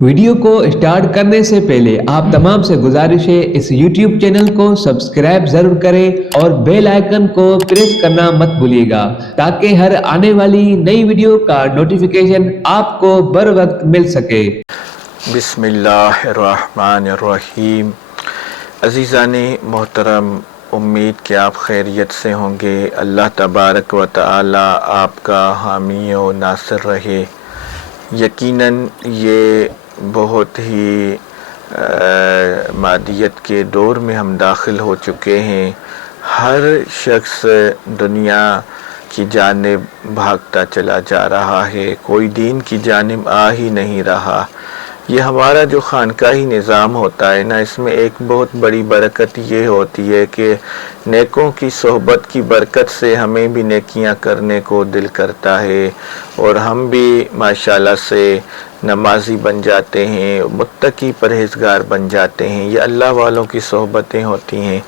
Video को start करने से पहले आप तमाम से गुजारिश है इस YouTube चैनल को सब्सक्राइब जरूर करें और बेल आइकन को प्रेस करना मत भूलिएगा ताकि हर आने वाली नई वीडियो का नोटिफिकेशन आपको बर वक्त मिल सके। बिस्मिल्लाहिर्रहमानिर्रहीम। अज़ीज़ान मोहतरम, उम्मीद कि आप खैरियत से होंगे। अल्लाह तबारक व तआला आपका हामी व नासिर रहे। यकीनन ये बहुत ही मादियत के दौर में हम दाखिल हो चुके हैं। हर शख्स दुनिया की जानिब भागता चला जा रहा है, कोई दीन की जानिब आ ही नहीं रहा। ये हमारा जो खानकाही निज़ाम होता है ना, इसमें एक बहुत बड़ी बरकत ये होती है कि नेकों की सोहबत की बरकत से हमें भी नेकियां करने को दिल करता है और हम भी माशाल्लाह से नमाजी बन जाते हैं, मुत्तकी परहेज़गार बन जाते हैं। ये अल्लाह वालों की सोहबतें होती हैं।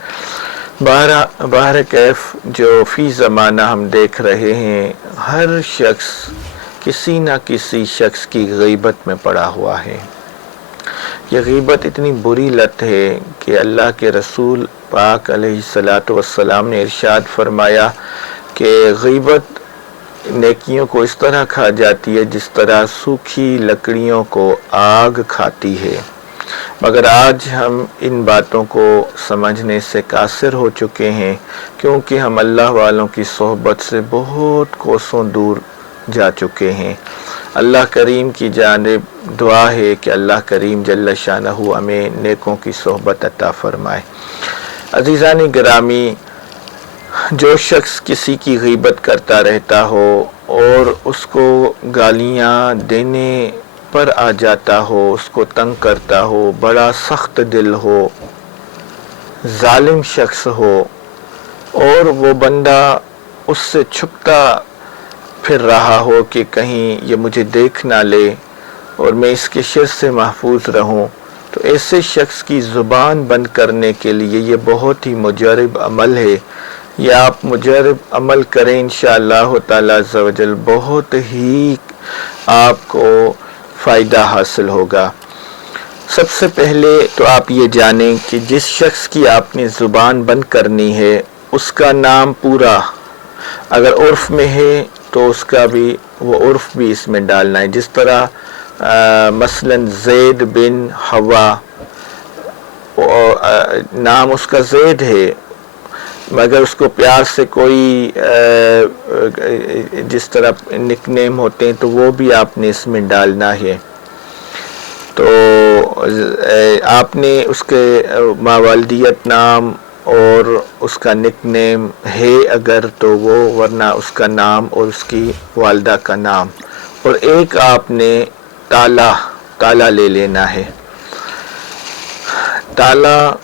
बाहर कैफ जो फ़ी ज़माना हम देख रहे हैं, हर शख्स किसी न किसी शख्स की गीबत में पड़ा हुआ है। यह गीबत इतनी बुरी लत है कि अल्लाह के रसूल पाक अलैहिस्सलातु वस्सलाम ने इरशाद फरमाया कि गीबत नेकियों को इस तरह खा जाती है जिस तरह सूखी लकड़ियों को आग खाती है। मगर आज हम इन बातों को समझने से कासिर हो चुके हैं, क्योंकि हम अल्लाह वालों की सोहबत से बहुत कोसों दूर जा चुके हैं। अल्लाह करीम की जानिब दुआ है कि अल्लाह करीम जल्ल शानहू हमें नेकों की सोहबत अता फरमाए। अज़ीज़ान गिरामी, जो शख्स किसी की गीबत करता रहता हो और उसको गालियाँ देने पर आ जाता हो, उसको तंग करता हो, बड़ा सख्त दिल हो, जालिम शख्स हो और वो बंदा उससे छुपता फिर रहा हो कि कहीं ये मुझे देख ना ले और मैं इसके शर से महफूज रहूं, तो ऐसे शख्स की ज़ुबान बंद करने के लिए ये बहुत ही मुजरब अमल है। ये आप मुजरब अमल करें, इंशाअल्लाह ताला अज़्ज़ व जल बहुत ही आपको फ़ायदा हासिल होगा। सबसे पहले तो आप ये जानें कि जिस शख्स की आपने ज़ुबान बंद करनी है उसका नाम पूरा अगर उर्फ़ में है तो उसका भी वो उर्फ़ भी इसमें डालना है। जिस तरह मसलन ज़ैद बिन हवा, नाम उसका ज़ैद है मगर उसको प्यार से कोई जिस तरह निकनेम होते हैं तो वो भी आपने इसमें डालना है। तो आपने उसके मावालदियत नाम और उसका निकनेम है अगर तो वो, वरना उसका नाम और उसकी वालदा का नाम, और एक आपने ताला ले लेना है। ताला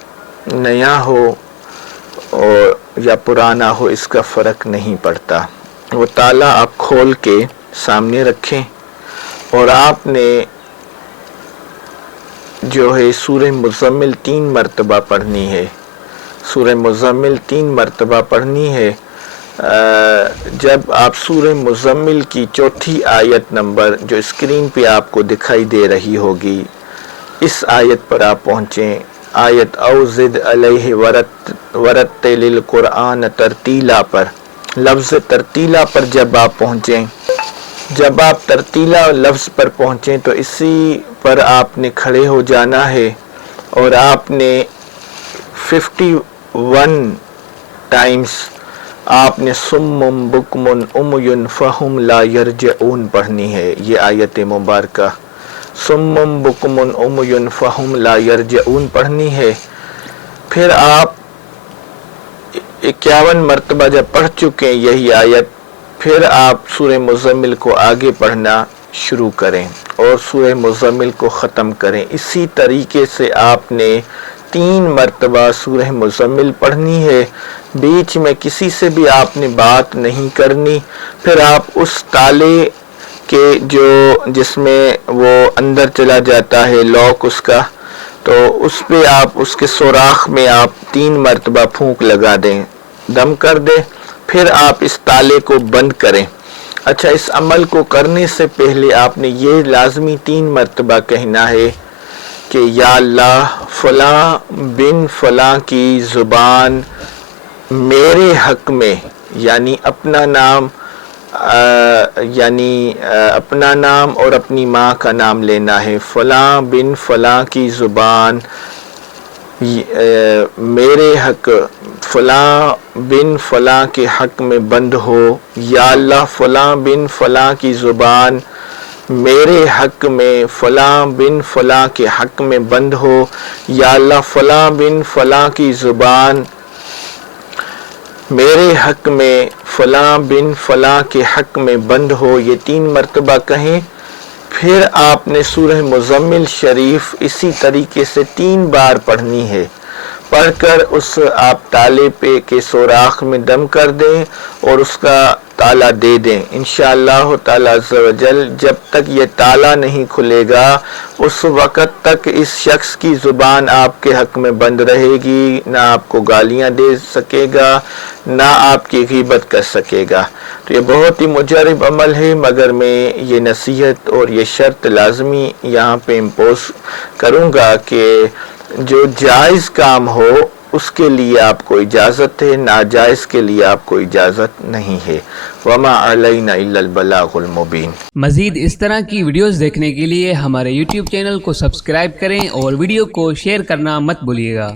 नया हो और या पुराना हो इसका फ़र्क नहीं पड़ता। वो ताला आप खोल के सामने रखें और आपने जो है सूरह मुज़म्मिल 3 मरतबा पढ़नी है। सूरह मुज़म्मिल 3 मरतबा पढ़नी है। जब आप सूरह मुज़म्मिल की चौथी आयत नंबर जो स्क्रीन पे आपको दिखाई दे रही होगी, इस आयत पर आप पहुँचें। आयत औज़िद अलैहि वरत्तिलिल कुरआन तरतीला पर, लफ्ज़ तरतीला पर जब आप पहुँचें, जब आप तरतीला लफ्ज़ पर पहुँचें तो इसी पर आपने खड़े हो जाना है और आपने 51 टाइम्स आपने सुम्मुम बुकमुन उमयुन फहुम ला यरजऊन पढ़नी है। ये आयत मुबारका सुम्मुम बुकमुन उमयुन फहुम ला यरजऊन पढ़नी है। फिर आप 51 मरतबा जब पढ़ चुके हैं यही आयत, फिर आप सूरह मुज़म्मिल को आगे पढ़ना शुरू करें और सूरह मुज़म्मिल को ख़त्म करें। इसी तरीके से आपने 3 मरतबा सूरह मुज़म्मिल पढ़नी है। बीच में किसी से भी आपने बात नहीं करनी। फिर आप उस ताले के जो जिसमें वो अंदर चला जाता है लॉक उसका, तो उस पे आप उसके सुराख में आप 3 मरतबा फूंक लगा दें, दम कर दें। फिर आप इस ताले को बंद करें। اچھا، اس عمل کو کرنے سے پہلے آپ نے یہ لازمی 3 مرتبہ کہنا ہے کہ یا اللہ فلاں بن فلاں کی زبان میرے حق میں، یعنی اپنا نام اپنا نام اور اپنی ماں کا نام لینا ہے. فلاں بن فلاں کی زبان میرے حق، فلاں بن فلاں کے حق میں بند ہو. یا اللہ فلاں بن فلاں کی زبان میرے حق میں فلاں بن فلاں کے حق میں بند ہو. یا اللہ فلاں بن فلاں کی زبان میرے حق میں فلاں بن فلاں کے حق میں بند ہو. یہ 3 مرتبہ کہیں. پھر آپ نے سورہ مزمل شریف اسی طریقے سے 3 بار پڑھنی ہے. پڑھ کر اس آپ تالے پہ کے سوراخ میں دم کر دیں اور اس کا تالا دے دیں. انشاءاللہ تعالی عز و جل جب تک یہ تالا نہیں کھلے گا اس وقت تک اس شخص کی زبان آپ کے حق میں بند رہے گی. نہ آپ کو گالیاں دے سکے گا، نہ آپ کی غیبت کر سکے گا. تو یہ بہت ہی مجرب عمل ہے، مگر میں یہ نصیحت اور یہ شرط لازمی یہاں پہ امپوز کروں گا کہ جو جائز کام ہو اس کے لیے آپ کو اجازت ہے، ناجائز کے لیے آپ کو اجازت نہیں ہے. وما علینا الا البلاغ المبین. مزید اس طرح کی ویڈیوز دیکھنے کے لیے ہمارے YouTube چینل کو سبسکرائب کریں اور ویڈیو کو شیئر کرنا مت بھولیے گا.